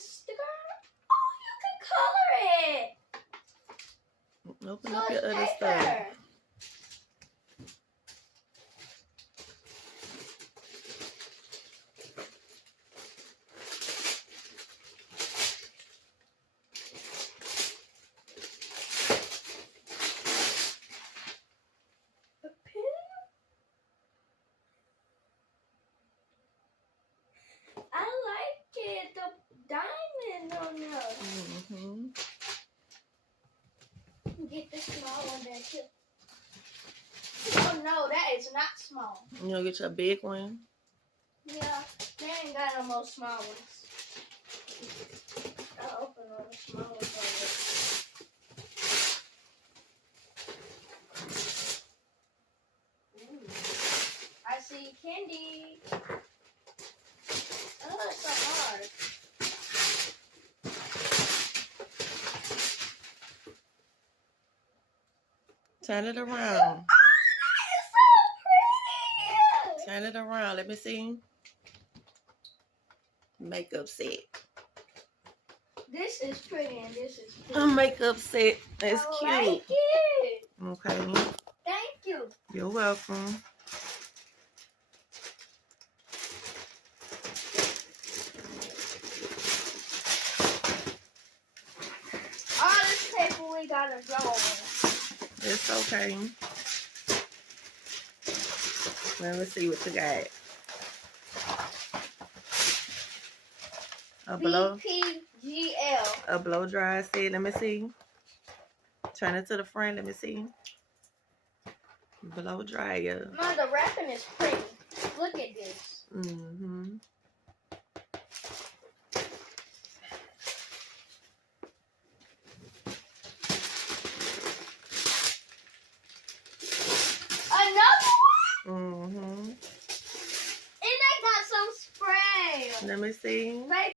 Instagram. Oh, you can color it. Open So up your it's other stuff. paper. A pen? I like it. The diamond on there. Get the small one there too. Oh no, that is not small. You gonna get your big one? Yeah, they ain't got no more small ones. I'll open all the small ones already. Ooh. I see candy. Oh, it's so hard. Turn it around. Oh, it's so pretty. Turn it around. Let me see. Makeup set. This is pretty and this is A pretty. makeup set. That's I cute. like it. Okay. Thank you. You're welcome. All this paper we gotta go over. It's okay. Let me see what you got. A blow dry set. Let me see. Turn it to the front. Let me see. Blow dryer. Mom, the wrapping is pretty. Look at this. Another one? And they got some spray. Let me see.